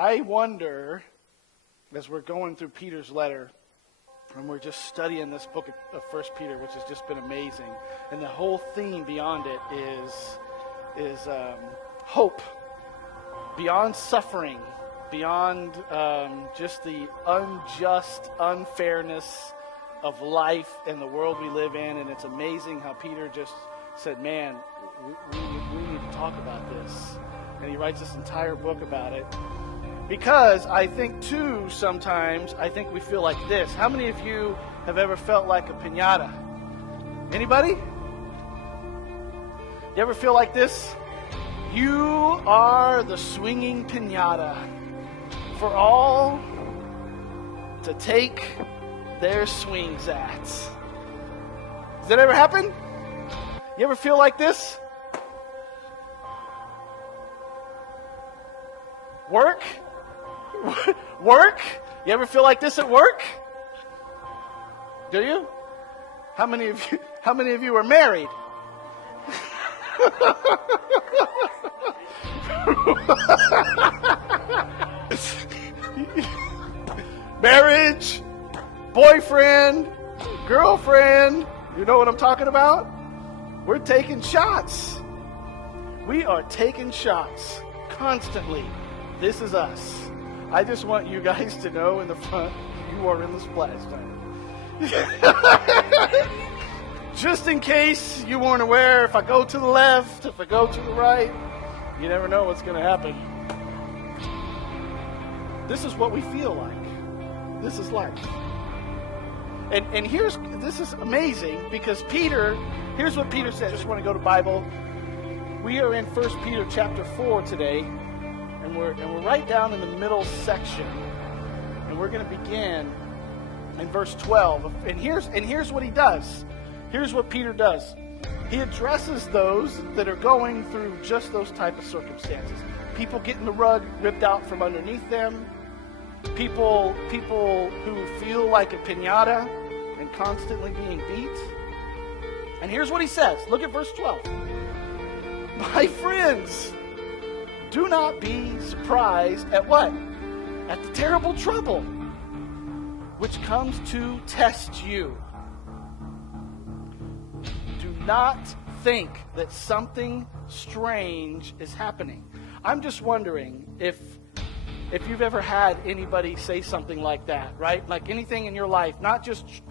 I wonder, as we're going through Peter's letter, and we're just studying this book of 1 Peter, which has just been amazing, and the whole theme beyond it is hope, beyond suffering, beyond just the unjust unfairness of life and the world we live in. And it's amazing how Peter just said, man, we need to talk about this. And he writes this entire book about it. Because I think, too, sometimes, I think we feel like this. How many of you have ever felt like a piñata? Anybody? You ever feel like this? You are the swinging piñata for all to take their swings at. Does that ever happen? You ever feel like this? Work? Work? You ever feel like this at work? Do you? How many of you are married? Marriage, boyfriend, girlfriend, you know what I'm talking about? We're taking shots. We are taking shots constantly. This is us. I just want you guys to know in the front, you are in the splash zone. Just in case you weren't aware, if I go to the left, if I go to the right, you never know what's going to happen. This is what we feel like. This is life. And this is amazing because Peter, here's what Peter said. I just want to go to Bible. We are in 1 Peter chapter 4 today. And we're right down in the middle section. And we're going to begin in verse 12. And here's what he does. Here's what Peter does. He addresses those that are going through just those type of circumstances. People getting the rug ripped out from underneath them. People who feel like a piñata and constantly being beat. And here's what he says. Look at verse 12. My friends, do not be surprised at what? At the terrible trouble which comes to test you. Do not think that something strange is happening. I'm just wondering if you've ever had anybody say something like that, right? Like anything in your life, not just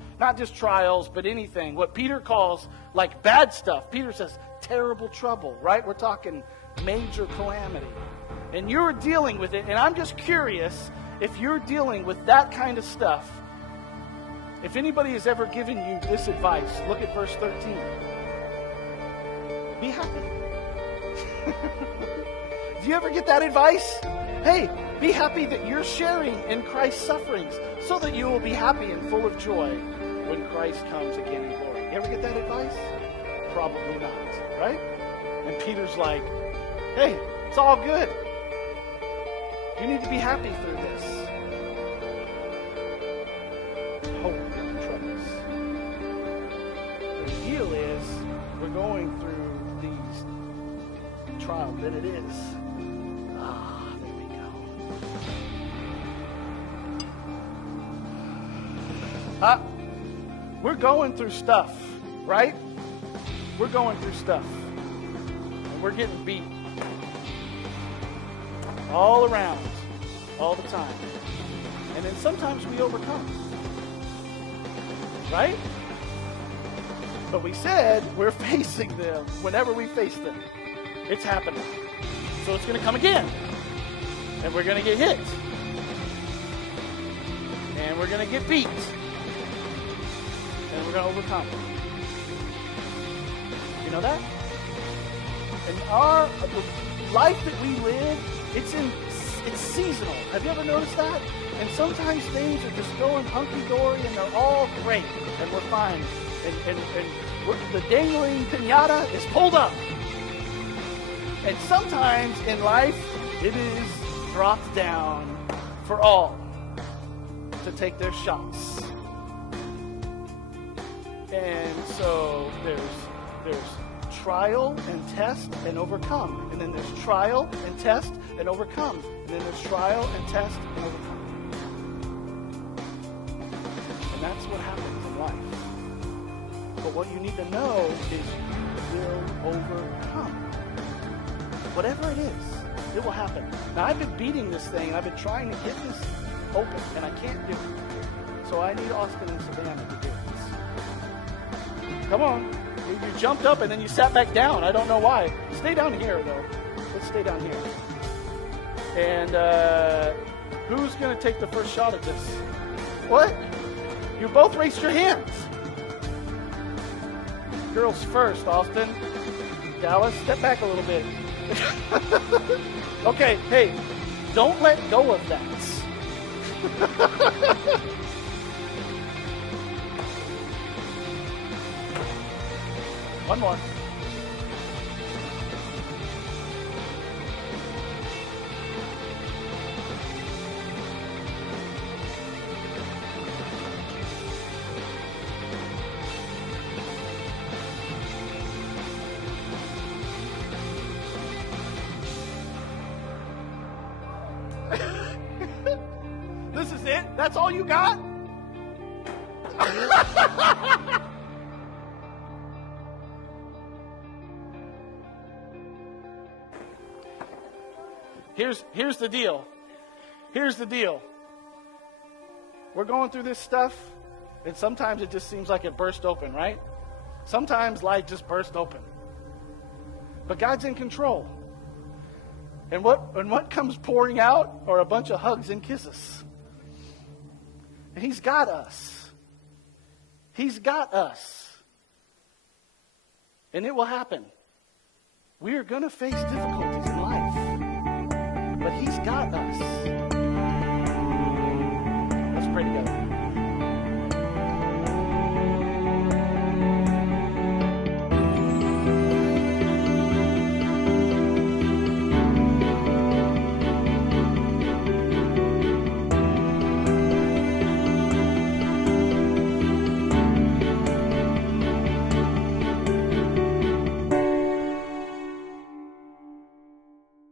trials, but anything. What Peter calls like bad stuff. Peter says terrible trouble, right? We're talking major calamity. And you're dealing with it, and I'm just curious if you're dealing with that kind of stuff. If anybody has ever given you this advice, look at verse 13. Be happy. Do you ever get that advice? Hey, be happy that you're sharing in Christ's sufferings so that you will be happy and full of joy when Christ comes again in glory. You ever get that advice? Probably not, right? And Peter's like, hey, it's all good. You need to be happy through this. Hope in the troubles. The deal is, we're going through these trials that it is. There we go. We're going through stuff, right? We're going through stuff. And we're getting beat. All around, all the time. And then sometimes we overcome. Right? But we said we're facing them whenever we face them. It's happening. So it's going to come again. And we're going to get hit. And we're going to get beat. And we're going to overcome. You know that? And the life that we live, it's seasonal. Have you ever noticed that? And sometimes things are just going hunky-dory and they're all great and we're fine. And the dangling piñata is pulled up. And sometimes in life, it is dropped down for all to take their shots. And so there's trial and test and overcome. And then there's trial and test and overcome. And then there's trial and test and overcome. And that's what happens in life. But what you need to know is you will overcome. Whatever it is, it will happen. Now, I've been beating this thing, and I've been trying to get this open, and I can't do it. So I need Austin and Savannah to do this. Come on. You jumped up, and then you sat back down. I don't know why. Stay down here, though. Let's stay down here. And who's going to take the first shot at this? What? You both raised your hands. Girls first, Austin. Dallas, step back a little bit. Okay, hey, don't let go of that. One more. This is it? That's all you got? Here's the deal. Here's the deal. We're going through this stuff, and sometimes it just seems like it burst open, right? Sometimes life just burst open. But God's in control. And what comes pouring out are a bunch of hugs and kisses. And He's got us. He's got us. And it will happen. We are going to face difficulties in life. But He's got us.